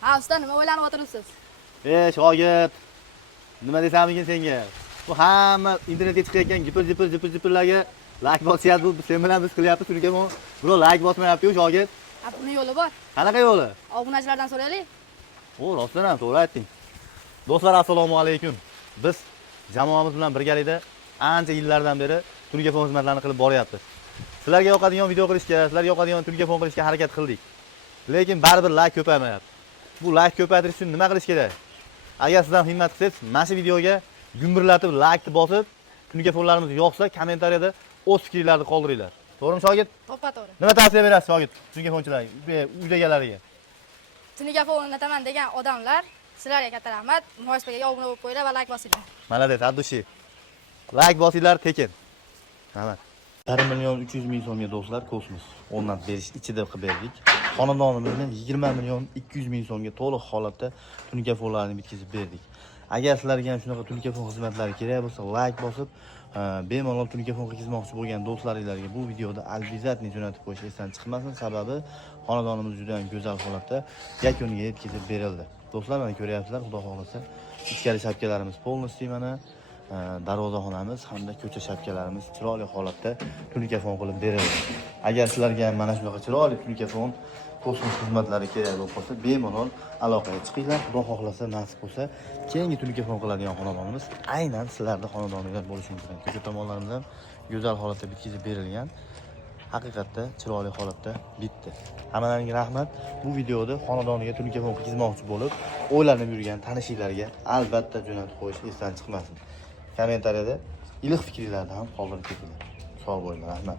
Ha, usta, nima o'ylanib o'tiribsiz? Shogird, nima desamikin senga? Bu hamma internetga chiqayotgan jipirlarga like bosyapti. Bu sen bilan biz qilyapmiz, chunki bu birov like bosmayapti-yu, shogird. Ha, buni yo'li bor. Qanaqa yo'li? Obunachilardan so'raylik. Rostdan ham to'g'ri aytding. Do'stlar, assalomu alaykum. Biz jamoamiz bilan birgalikda ancha yillardan beri telefon xizmatlarini qilib boryapmiz. Sizlarga yoqadigan video qilishga, sizlarga yoqadigan telefon qilishga harakat qildik. Lekin baribir like ko'paymayapti. Bu like ko'paytirish uchun nima qilish kerak? Agar sizdan himmat qilsangiz, mana shu videoga gumburlatib like bosib, telefonlarimiz yoqsa, kommentariyada o'z fikringizni qoldiringlar. To'g'rimi, shogird? To'ppa-to'g'ri. Nima tavsiya berasiz, shogird? Telefonchilarga, uydagilarga. Telefon o'rnataman degan odamlar, sizlarga katta rahmat. Munosabatga obuna bo'lib qo'yinglar va like bosinglar. Malades, addushi. Like bosinglar tekin. Rahmat. 1 million 300 ming so'mga do'stlar kosmos o'rnatib berish ichida qilib berdik. Xonadonimizni 20 million 200 ming so'mga to'liq holatda telefonlarni bitkazib berdik. Agar sizlarga ham shunaqa telefon xizmatlari kerak bo'lsa, like bosib, bemalol telefon qilmoqchi bo'lgan do'stlaringizga bu videoda albatta jo'natib qo'yish esdan chiqmasin, sababi xonadonimiz juda ham go'zal holatda yakuniga yetkazib berildi. Do'stlar, mana ko'ryapsizlar, xudo xohlasa, ichkari shapkalarimiz polностью mana darvozaxonamiz hamda ko'cha shapkalarimiz chiroyli holatda telefon qilib berildi. Agar sizlarga ham mana shunaqa chiroyli telefon kosmos xizmatlari kerak bo'lib qolsa, bemalol aloqaga chiqinglar. Xudo xohlasa, nasib bo'lsa, keyingi telefon qiladigan xonadonimiz aynan sizlarning xonadoningizda bo'lishi mumkin. Ko'cha tomonlarimiz ham go'zal holatda bitkazib berilgan. Haqiqatda chiroyli holatda bitdi. Hammalaringga rahmat. Bu videoda xonadoniga telefon qilmoqchi bo'lib, o'ylanib yurgan tanishinglarga albatta jo'natib qo'yish esdan chiqmasin. Kommentariyada iliq fikringizni ham qoldirib ketinglar. Sog' bo'linglar, rahmat.